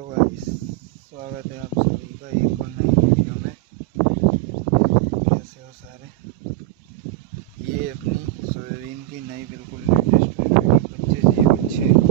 Hello guys, स्वागत है आप सभी का एक और नई वीडियो में। कैसे हो सारे? ये अपनी सोयाबीन की नई बिल्कुल लेटेस्ट वैरायटी 25 ये 6